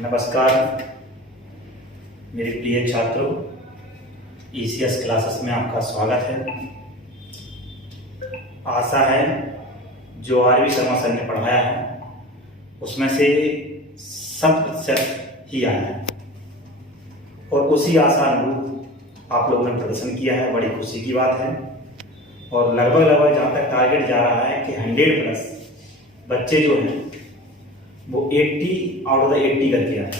नमस्कार मेरे प्रिय छात्रों, ECS क्लासेस में आपका स्वागत है। आशा है जो आरवी शर्मा सर ने पढ़ाया है उसमें से 100% ही आया है और उसी आशा अनुरूप आप लोगों ने प्रदर्शन किया है। बड़ी खुशी की बात है और लगभग जहाँ तक टारगेट जा रहा है कि 100+ बच्चे जो हैं वो 80 आउट ऑफ द 80 करके आए,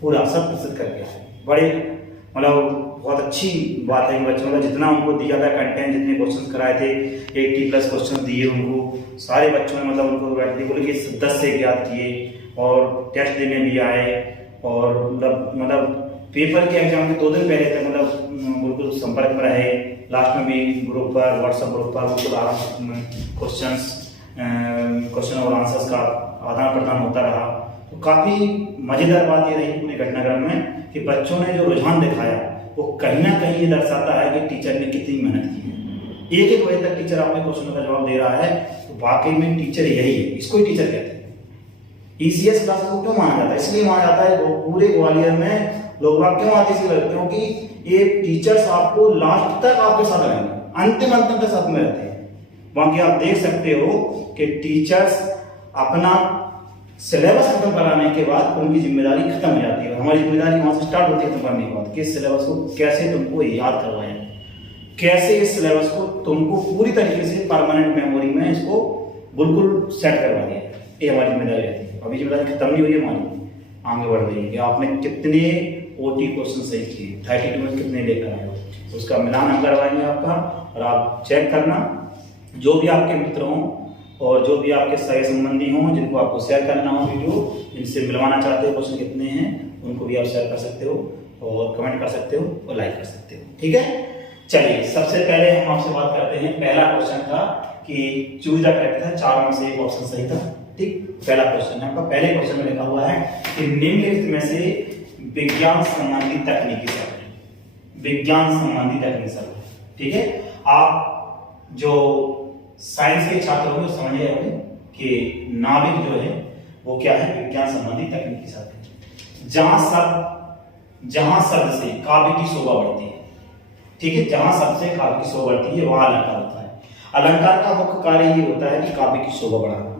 पूरा 100% करके आए। बड़े बहुत अच्छी बात है कि बच्चों का जितना उनको दिया था कंटेंट, जितने क्वेश्चन कराए थे 80+ क्वेश्चन दिए उनको, सारे बच्चों ने उनको बिल्कुल 10 से याद किए और टेस्ट देने भी आए और पेपर के एग्जाम के 2 दिन पहले तक बिल्कुल संपर्क में रहे। लास्ट में भी ग्रुप पर, व्हाट्सएप ग्रुप पर बिल्कुल आराम क्वेश्चन और आंसर्स का आदान प्रदान होता रहा। तो काफ़ी मज़ेदार बात ये रही पूरे घटनाक्रम में कि बच्चों ने जो रुझान दिखाया वो कहीं ना कहीं ये दर्शाता है कि टीचर ने कितनी मेहनत की है। 1-1 बजे तक टीचर आपने क्वेश्चन का जवाब दे रहा है, तो वाकई में टीचर यही है, इसको ही टीचर कहते हैं। ECS क्लासेस को क्यों माना जाता है? इसलिए माना जाता है पूरे ग्वालियर में लोग क्यों आते हैं, क्योंकि ये टीचर्स आपको लास्ट तक आपके साथ रहेंगे, अंतिम तक साथ में रहते हैं। बाकी आप देख सकते हो कि टीचर्स अपना सिलेबस खत्म कराने के बाद उनकी जिम्मेदारी खत्म हो जाती है। हमारी जिम्मेदारी वहां से स्टार्ट होती है खत्म करने के बाद कि सिलेबस को कैसे तुमको याद करवाएं, कैसे इस सिलेबस को तुमको पूरी तरीके से परमानेंट मेमोरी में इसको बिल्कुल सेट करवा दिया। ये हमारी जिम्मेदारी रहती है। अभी जिम्मेदारी खत्म नहीं हुई है, हमारी आगे बढ़ रही है कि आपने कितने OT क्वेश्चन सही किए, 32 में कितने लेकर आए हो, उसका मिलान हम करवाएंगे आपका और आप चेक करना। जो भी आपके मित्र हों और जो भी आपके सगे संबंधी हों जिनको आपको शेयर करना हो वीडियो, जिनसे मिलवाना चाहते हो क्वेश्चन कितने हैं, उनको भी आप शेयर कर सकते हो और कमेंट कर सकते हो और लाइक कर सकते हो। ठीक है, चलिए सबसे पहले हम आपसे बात करते हैं। पहला क्वेश्चन था कि चूज द करेक्ट था, 4 में से एक ऑप्शन सही था। ठीक, पहला क्वेश्चन है आपका। पहले क्वेश्चन में लिखा हुआ है कि निम्नलिखित में से विज्ञान संबंधी तकनीकी शब्द, विज्ञान संबंधी तकनीकी शब्द। ठीक है, आप जो साइंस के छात्र होंगे समझ गए होंगे कि नाविक जो है वो क्या है, विज्ञान संबंधी तकनीकी शब्द। जहां शब्द से काव्य की शोभा बढ़ती है। ठीक है, जहां शब्द से काव्य की शोभा बढ़ती है वहां अलंकार होता है। अलंकार का मुख्य कार्य ये होता है कि काव्य की शोभा बढ़ाना।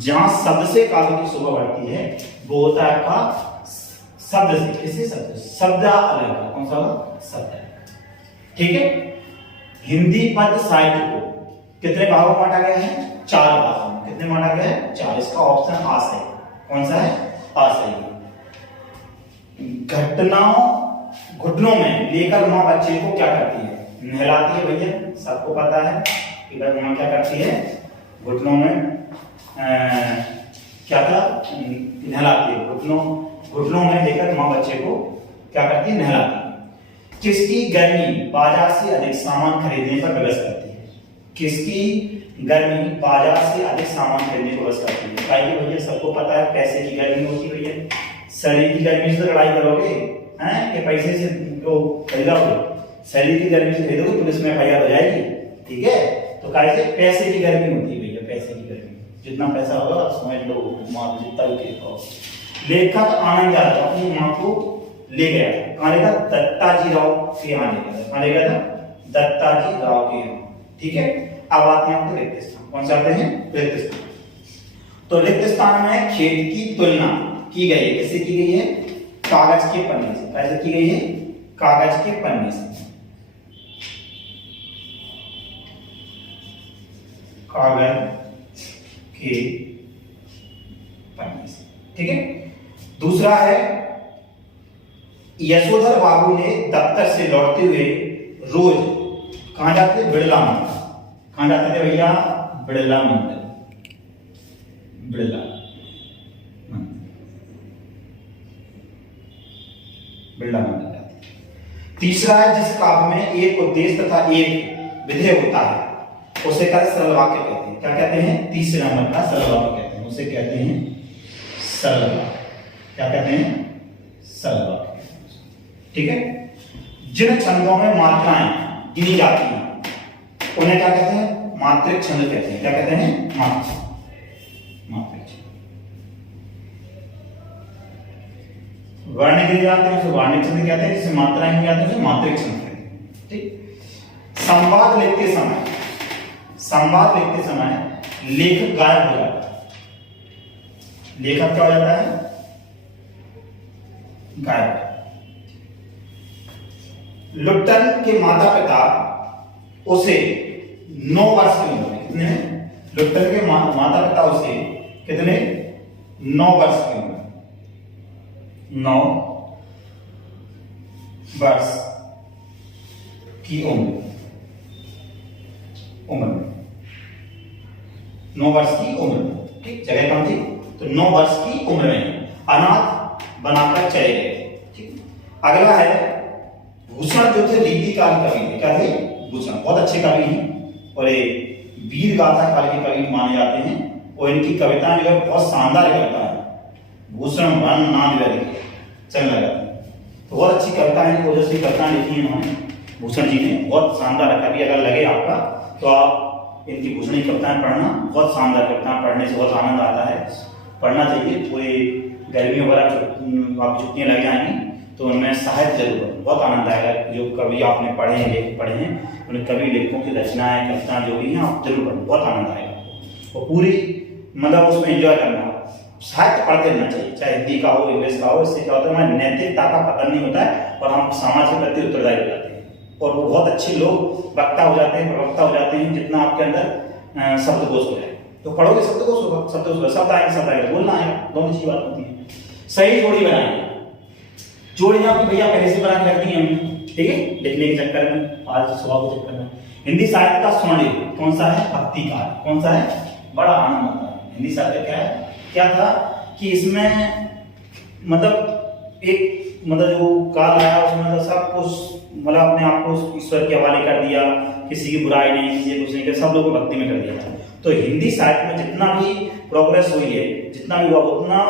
जहां शब्द से काव्य की शोभा बढ़ती है वो होता है का शब्द से, किसी शब्द अलंकार। कौन सा शब्द? ठीक है, हिंदी पद्य साहित्य को कितने भागों में बांटा गया है? 4 भागों में। कितने बांटा गया है? 4। इसका ऑप्शन आ सही। कौन सा है? आ सही। घुटनों में लेकर मां बच्चे को क्या करती है? नहलाती है। भैया सबको पता है कि मां क्या करती है, घुटनों में क्या था, नहलाती है। घुटनों में लेकर मां बच्चे को क्या करती है? नहलाती है। किसकी गर्मी बाजार से अधिक सामान खरीदने पर विवश करती है? किसकी गर्मी बाजार से अधिक सामान खरीदने को विवश करती है? बताइए भैया, सबको पता है पैसे की गर्मी होती है। भैया शरीर की गर्मी से तो लड़ाई करोगे हैं कि पैसे से तो खरीदोगे? शरीर की गर्मी से खरीदोगे पुलिस में FIR हो जाएगी। ठीक है, तो कैसे पैसे की गर्मी होती है भैया, पैसे की गर्मी। जितना पैसा होगा आप समझ लो, मां जितना भी हो। लेखक आनंद यादव अपनी मां को ले गया, कहाँ ले गया? दत्ताजी राव के यहाँ ले गया। कहाँ ले गया था? दत्ताजी राव के यहाँ। ठीक है, अब आते हैं आपको रिक्त स्थान। कौन सा आते हैं? रिक्त स्थान। तो रिक्त स्थान में खेत की तुलना की गई है। किससे की गई है? कागज के पन्ने से। कैसे की गई है? कागज के पन्ने से। कागज के पन्ने से। ठीक है, दूसरा है यशोधर बाबू ने दफ्तर से लौटते हुए रोज कहां जाते थे? बिड़ला मंदिर। कहां जाते थे भैया? बिड़ला मंदिर। बिड़ला मंदिर जाते। तीसरा है जिस काव्य में एक उद्देश्य तथा एक विधेय होता है उसे कहते सरल वाक्य कहते हैं। क्या कहते हैं? तीसरे नंबर का सरल वाक्य कहते हैं। उसे कहते हैं सरल वाक्य। क्या कहते हैं? सरल वाक्य। ठीक है, जिन छंदों में मात्राएं गिनी जाती हैं उन्हें क्या कहते हैं? मात्रिक छंद कहते हैं। क्या कहते हैं? मात्रिक। वर्ण गिर जाते हैं उसे वर्णिक छंद कहते हैं, जिससे मात्राएं गिर जाती हैं उसे मात्रिक छंद कहते हैं। ठीक। संवाद लिखते समय लेखक गायब हो जाता है। लेखक क्या हो जाता है? गायब। लुट्टन के माता पिता उसे 9 वर्ष की उम्र में, कितने? लुट्टन के माता पिता उसे कितने? 9 वर्ष की उम्र, 9 वर्ष की उम्र में, 9 वर्ष की उम्र में, ठीक, जगह कम थी तो 9 वर्ष की उम्र में अनाथ बनाकर चले गए। ठीक। अगला है भूषण, जो थे रीतिकाल कवि थे। क्या थे? भूषण बहुत अच्छे कवि हैं और एक वीर गाथा काल के कवि माने जाते हैं और इनकी कविताएं जो है बहुत शानदार कविता है। भूषण वन नाम चलने लगा तो बहुत अच्छी कविता है, ओजस्वी कविताएं लिखी है इन्होंने, भूषण जी ने। बहुत शानदार कवि अगर लगे आपका तो आप इनकी भूषण की कविताएं पढ़ना, बहुत शानदार कविताएं, पढ़ने से बहुत आनंद आता है, पढ़ना चाहिए। पूरे गर्मी वगैरह आप छुट्टियां लग जाएंगी तो उनमें साहित्य जरूर, बहुत आनंद आएगा। जो कवि आपने पढ़े हैं, लेखक पढ़े हैं, उन कवि लेखकों की रचनाएं, कविताएं जो भी हैं आप जरूर पढ़ें, बहुत आनंद आएगा। और पूरी मतलब उसमें एंजॉय करना, साहित्य पढ़ते रहना चाहिए, चाहे हिंदी का हो, इंग्लिश का हो। इससे क्या होता है, हमारी नैतिकता का पतन नहीं होता है और हम समाज के प्रति उत्तरदायी हो जाते हैं और वो बहुत अच्छे लोग वक्ता हो जाते हैं, प्रवक्ता हो जाते हैं, जितना आपके अंदर शब्दकोश हो जाए। तो पढ़ोगे शब्दकोश होगा, शब्द आएंगे, बोलना है, दोनों अच्छी बात होती है। सही जोड़ी बनाएंगे, जोड़ियां आपकी भैया पहले से बना के रखती हैं हमने, ठीक है, लिखने के चक्कर में, आज सुबह के चक्कर में। हिंदी साहित्य का स्वर्ण युग कौन सा है? भक्ति काल। कौन सा है? बड़ा आनंद आता है। हिंदी साहित्य क्या है? क्या था कि इसमें मतलब एक जो काल आया उसमें सब कुछ मतलब अपने आप को ईश्वर के हवाले कर दिया, किसी की बुराई नहीं, किसी कुछ नहीं कर, सब लोगों को भक्ति में कर दिया था। तो हिंदी साहित्य में जितना भी प्रोग्रेस हुई है, जितना भी हुआ, उतना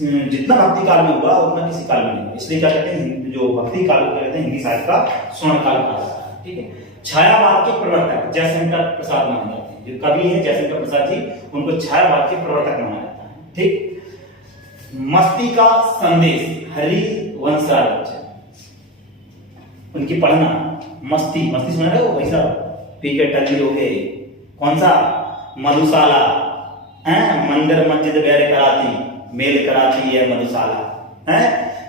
जितना भक्ति काल में हुआ उतना किसी काल में नहीं हुआ। इसलिए क्या कहते हैं, जो भक्ति काल को कहते हैं हिंदी साहित्य का स्वर्ण काल कहा जाता है। ठीक है। छायावाद के प्रवर्तक जयशंकर प्रसाद माने जाते हैं, जो कवि है जयशंकर प्रसाद जी, उनको छायावाद के प्रवर्तक माना जाता है। ठीक। मस्ती का संदेश हरिवंशराय बच्चन, उनकी पढ़ना। मस्ती सुन रहे हो भाई साहब? पी के टल्ली हो गए, कौन सा? मधुशाला, मंदिर मस्जिद बैर कराती, मेल कराती है मधुशाला, है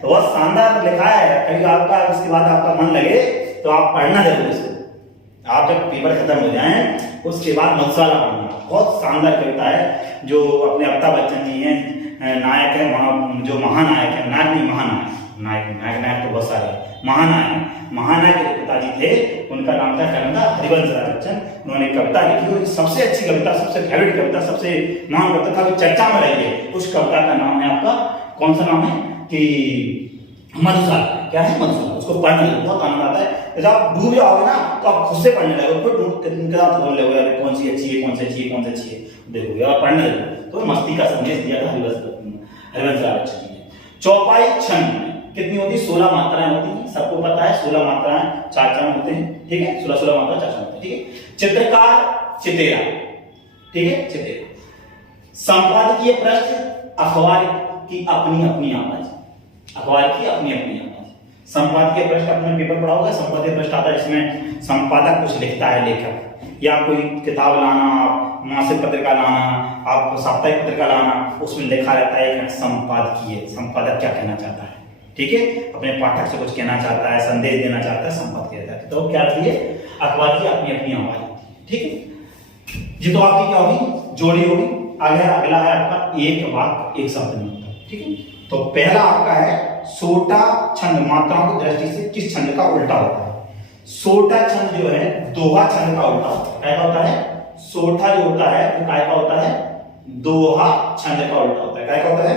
तो बहुत शानदार लिखा है। कभी आपका उसके बाद आपका मन लगे तो आप पढ़ना जरूर इसको। आप जब पेपर खत्म हो जाए उसके बाद मधुशाला पढ़ना, बहुत शानदार कविता है। जो अपने अमिताभ बच्चन जी हैं, नायक है, जो महानायक है, नायक नहीं महानायक, नायक तो बहुत सारे, महानायक के पिताजी थे, उनका नाम था कर्नल हरिवंशराय बच्चन। उन्होंने कविता लिखी और सबसे अच्छी कविता, सबसे फेवरेट कविता, सबसे महान कविता था, चर्चा में रही है। उस कविता का नाम है आपका, कौन सा नाम है कि मधुशाला। क्या है? मधुशाला। उसको पढ़ने में बहुत आनंद आता है। जब आप डूब जाओगे ना तो आप खुद से पढ़ने लगोगे, फिर बोल लोगे कौन सी अच्छी है, कौन सी अच्छी है, कौन सी अच्छी है, देखोगे आप पढ़ने लगोगे। तो मस्ती का संदेश दिया था हरिवंशराय बच्चन जी ने। चौपाई छंद कितनी होती? 16 मात्राएं होती हैं, सबको पता है। 16 मात्राएं 4 चरण होते हैं, ठीक है, 16 मात्रा 4 चरण होते हैं, ठीक है। चित्रकार चितेरा, ठीक है, चितेरा। संपादकीय पृष्ठ अखबार की अपनी अपनी आवाज, अखबार की अपनी अपनी आवाज। संपादकीय पृष्ठ अपने पेपर पढ़ा होगा, संपादकीय पृष्ठ आता है जिसमें संपादक कुछ लिखता है, लेखक, या कोई किताब लाना, मासिक पत्रिका लाना, आप साप्ताहिक पत्रिका लाना, उसमें लिखा रहता है संपादकीय, संपादक क्या कहना चाहता है, ठीक है, अपने पाठक से कुछ कहना चाहता है, संदेश देना चाहता है, संपादकीय रहता है। तो क्या रहती है? अखबार की अपनी अपनी आवाज, ठीक है। जी तो आपकी क्या होगी? जोड़ी होगी। अगला है आपका एक वाक्य एक शब्द में होता है, ठीक है। तो पहला आपका है सोटा छंद, मात्राओं की दृष्टि से किस छंद का उल्टा होता है? सोटा छंद जो है दोहा छंद का उल्टा होता है। क्या होता है? सोटा जो होता है वो काय का होता है? दोहा छंद का उल्टा होता है। क्या होता है?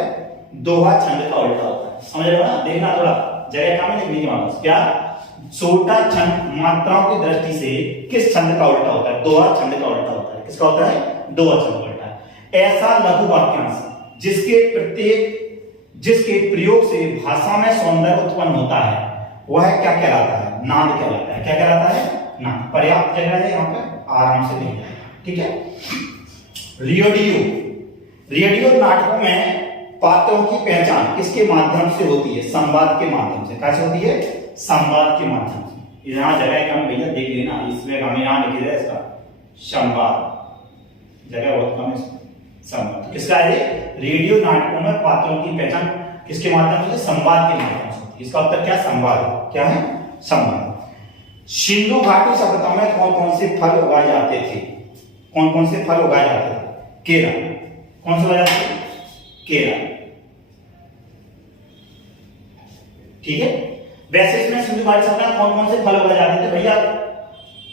दोहा छंद का उल्टा होता है। समझ रहे हो ना? देखना थोड़ा जगह काम है लिखने की मांग। क्या? सोटा छंद मात्राओं की दृष्टि से किस छंद का उल्टा होता है? दोहा छंद का उल्टा होता है। किसका होता है? दोहा छंद का उल्टा है। ऐसा लघु वाक्यांश जिसके प्रयोग से भाषा में सौंदर्य उत्पन्न होता है वह क्या कहलाता है? नाद कहलाता है। क्या कहलाता है? नाद। पर्याप्त जगह है यहाँ पे, आराम से लिख जाए, ठीक है। रेडियो नाटकों में पात्रों की पहचान किसके माध्यम से होती है? संवाद के माध्यम से। कैसे होती है? संवाद के माध्यम से। यहाँ जगह कम भैया देख लेना, इसमें हमें यहाँ लिख दिया इसका संवाद, जगह बहुत कम है। संवाद किसका है? रेडियो नाटकों में पात्रों की पहचान किसके माध्यम से? संवाद के माध्यम से होती है। इसका उत्तर क्या? संवाद। क्या है? संवाद। सिंधु घाटी सभ्यता में कौन कौन से फल उगाए जाते थे? कौन कौन से फल उगाए जाते थे? केला। कौन से उगाए जाते थे? केला। ठीक है। वैसे इसमें सिंधु घाटी सभ्यता में कौन कौन से फल उगाए जाते थे भैया?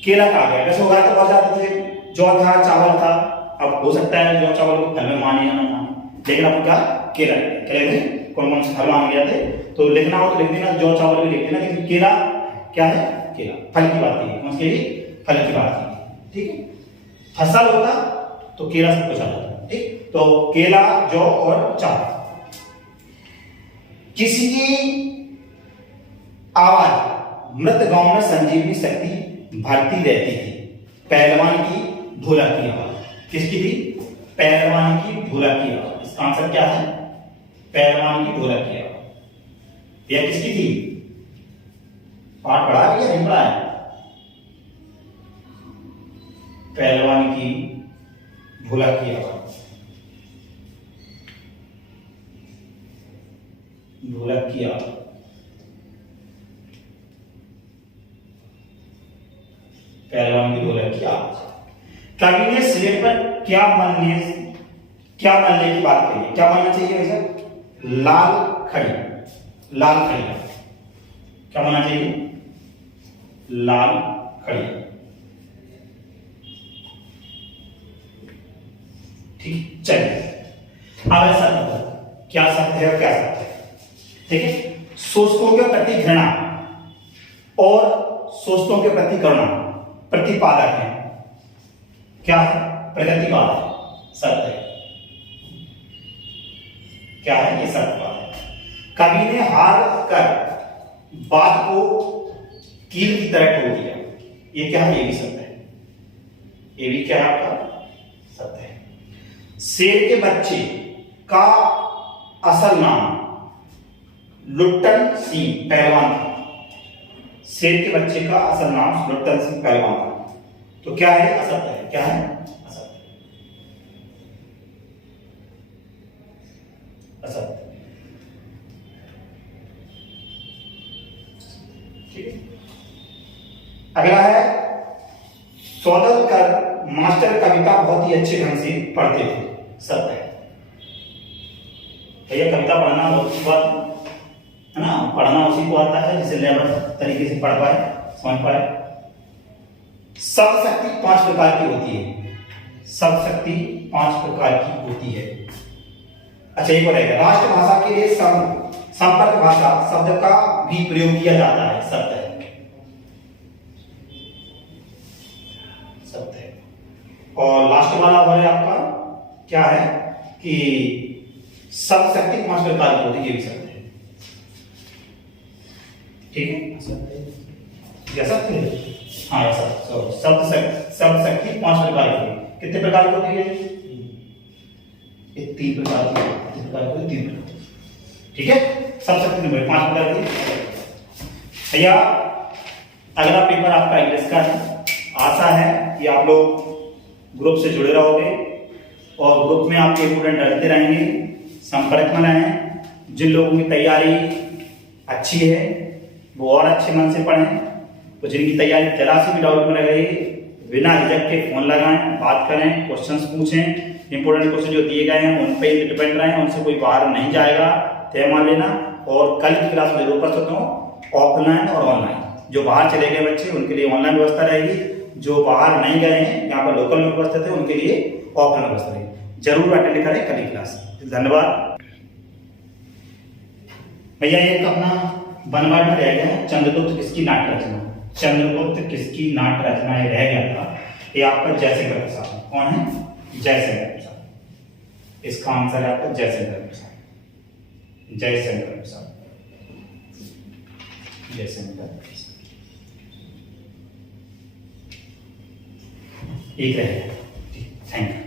केला कहा गया। वैसे उगाए तो बहुत जाते थे, जौ था, चावल था। अब हो सकता है जौ चावल को फल में माने या ना माने, लेकिन अब क्या? केला। कौन कौन से फल माने जाते? तो लिखना हो तो लिख देना, जौ चावल भी लिख देना, लेकिन केला क्या है? केला। फल की बात की, कौन सी? फल की बात की। ठीक है। फसल होता तो केला सब कुछ आ जाता। ठीक। तो केला, जौ और चावल। किसकी आवाज मृत गांव में संजीवनी शक्ति भरती रहती थी? पहलवान की ढोलक की आवाज। किसकी थी? पहलवान की ढोलक की आवाज। इसका आंसर क्या है? पहलवान की ढोलक की आवाज। यह किसकी थी? पाठ पढ़ा है या नहीं पढ़ा है? पहलवान की ढोलक की आवाज। ढोलक की आवाज। पहलवान की ढोलक की आवाज। कवि ने सिरे पर क्या मलने की बात कही है? क्या मलना चाहिए वैसे? लाल खड़ी। लाल खड़ी क्या मलना चाहिए? लाल खड़ी। ठीक। चलिए अब ऐसा क्या शब्द है और क्या शब्द है? ठीक है। शोषकों के प्रति घृणा और शोषकों के प्रति करुणा प्रतिपादक है। क्या है? प्रगतिवाद। सत्य है। क्या है? ये सत्यवाद है। कवि ने हार कर बात को कील की तरह तोड़ दिया। ये क्या है? ये भी सत्य है। ये भी क्या है? आपका सत्य है। शेर के बच्चे का असल नाम लुट्टन सिंह पहलवान था। शेर के बच्चे का असल नाम लुट्टन सिंह पहलवान था। तो क्या है? असत्य है। क्या है? असत्य। असत्य। ठीक है। अगला है, सौदलकर मास्टर कविता बहुत ही अच्छे ढंग से पढ़ते थे। सत्य है। भैया कविता पढ़ना बहुत है ना, पढ़ना उसी को आता है जिसे लेबर तरीके से पढ़ पाए, समझ पाए। शब्द शक्ति 5 प्रकार की होती है। शब्द शक्ति 5 प्रकार की होती है। अच्छा एक रहेगा, राष्ट्रभाषा के लिए संपर्क भाषा शब्द का भी प्रयोग किया जाता है। सत्य है। सत्य है। और लास्ट वाला है आपका क्या है कि शब्द शक्ति 5 प्रकार की होती है। ये भी सत्य है। ठीक है। जैसा हाँ ऐसा शब्द शक्ति 5 प्रकार की। कितने प्रकार की होती है? ये 3 प्रकार की। कितने प्रकार की? 3 प्रकार। ठीक है। शब्द शक्ति नंबर 5 प्रकार की। भैया अगला पेपर आपका इंग्लिश का है। आशा है कि आप लोग ग्रुप से जुड़े रहोगे और ग्रुप में आपके स्टूडेंट डरते रहेंगे, संपर्क में रहें। जिन लोगों की तैयारी अच्छी है वो और अच्छे मन से पढ़ें, तो जिनकी तैयारी जरा सी भी डाउट में लग रही है बिना झिझक के फोन लगाएं, बात करें, क्वेश्चंस पूछें। इंपोर्टेंट क्वेश्चन जो दिए गए हैं उन पर डिपेंड रहें, उनसे कोई बाहर नहीं जाएगा, तय मान लेना। और कल की क्लास में जरूर प्रस्तुत हो ऑफलाइन और ऑनलाइन। जो बाहर चले गए बच्चे उनके लिए ऑनलाइन व्यवस्था रहेगी, जो बाहर नहीं गए हैं यहाँ पर लोकल में उपस्थित है उनके लिए ऑफलाइन व्यवस्था रहेगी। जरूर अटेंड करें कल की क्लास। धन्यवाद। भैया एक अपना बनवाट में रह गया चंद्रगुप्त किसकी नाट्य रचना। चंद्रगुप्त किसकी नाट्य रचना ये रह गया था। ये आपका जयशंकर प्रसाद। कौन है? जयशंकर प्रसाद। इसका आंसर है आपका जयशंकर प्रसाद। जयशंकर प्रसाद। जयशंकर प्रसाद। एक रहेगा। Thank you.